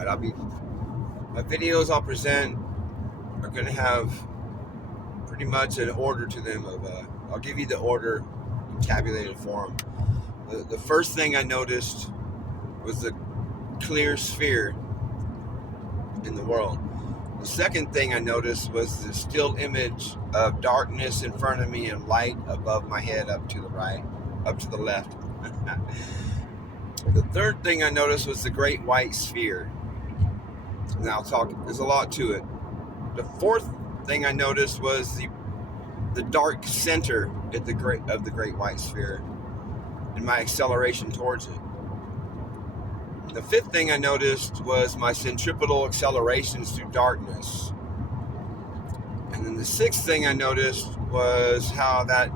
Alright, my videos I'll present are going to have pretty much an order to them. I'll give you the order in tabulated form. The first thing I noticed was the clear sphere in the world. The second thing I noticed was the still image of darkness in front of me and light above my head up to the right, up to the left. The third thing I noticed was the great white sphere. Now there's a lot to it. The fourth thing I noticed was the dark center of the great white sphere and my acceleration towards it. The fifth thing I noticed was my centripetal accelerations through darkness. And then the sixth thing I noticed was how that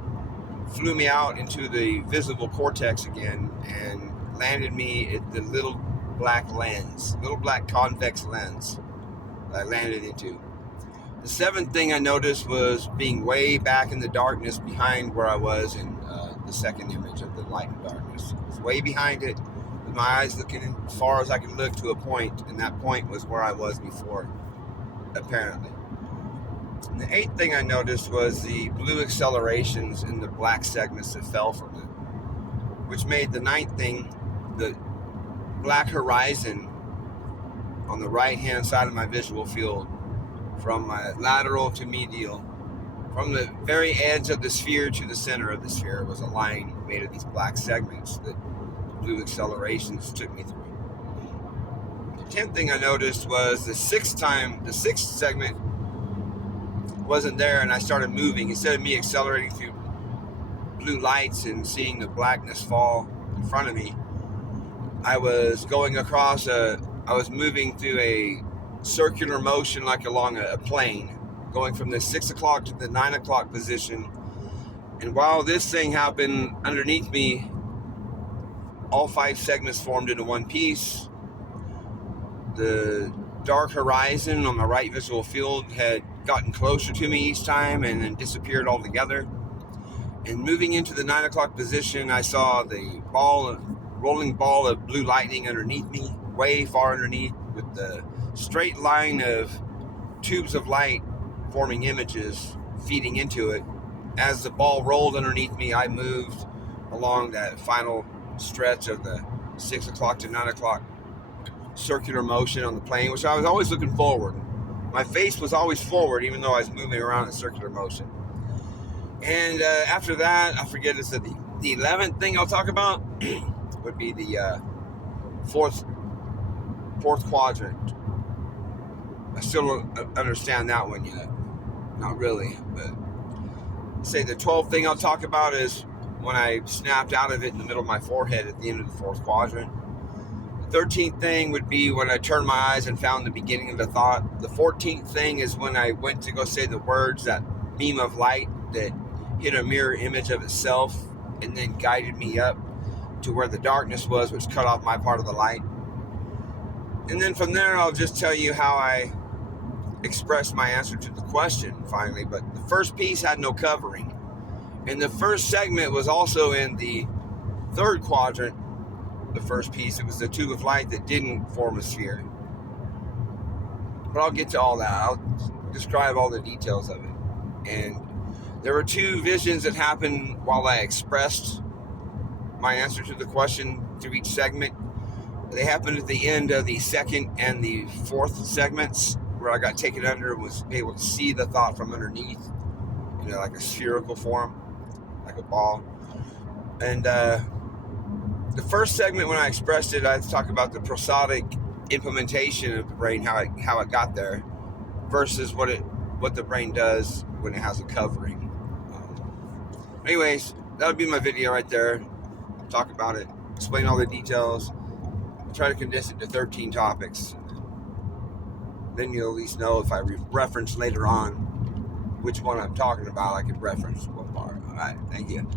flew me out into the visible cortex again and landed me at the little black convex lens that I landed into. The seventh thing I noticed was being way back in the darkness behind where I was in the second image of the light and darkness. I was way behind it, with my eyes looking as far as I could look to a point, and that point was where I was before, apparently. And the eighth thing I noticed was the blue accelerations in the black segments that fell from it, which made the ninth thing the black horizon on the right-hand side of my visual field, from my lateral to medial. From the very edge of the sphere to the center of the sphere was a line made of these black segments that blue accelerations took me through. The 10th thing I noticed was the sixth segment wasn't there, and I started moving. Instead of me accelerating through blue lights and seeing the blackness fall in front of me, I was going across I was moving through a circular motion like along a plane, going from the 6 o'clock to the 9 o'clock position. And while this thing happened underneath me, all 5 segments formed into one piece. The dark horizon on the right visual field had gotten closer to me each time and then disappeared altogether. And moving into the 9 o'clock position, I saw the rolling ball of blue lightning underneath me, way far underneath, with the straight line of tubes of light forming images feeding into it. As the ball rolled underneath me, I moved along that final stretch of the 6 o'clock to 9 o'clock circular motion on the plane, which I was always looking forward. My face was always forward, even though I was moving around in circular motion. And after that, I forget, it's the 11th thing I'll talk about would be the fourth quadrant. I still don't understand that one yet. Not really, but say the 12th thing I'll talk about is when I snapped out of it in the middle of my forehead at the end of the fourth quadrant. The 13th thing would be when I turned my eyes and found the beginning of the thought. The 14th thing is when I went to go say the words, that beam of light that hit a mirror image of itself and then guided me up to where the darkness was, which cut off my part of the light. And then from there, I'll just tell you how I expressed my answer to the question finally. But the first piece had no covering. And the first segment was also in the third quadrant. The first piece, it was the tube of light that didn't form a sphere. But I'll get to all that. I'll describe all the details of it. And there were 2 visions that happened while I expressed my answer to the question through each segment. They happened at the end of the second and the fourth segments, where I got taken under and was able to see the thought from underneath, like a spherical form, like a ball. And the first segment, when I expressed it, I talk about the prosodic implementation of the brain, how it got there, versus what the brain does when it has a covering. Anyways, that'll be my video right there. I'll talk about it, explain all the details. I'll try to condense it to 13 topics. Then you'll at least know if I reference later on which one I'm talking about. I could reference what part. All right, thank you.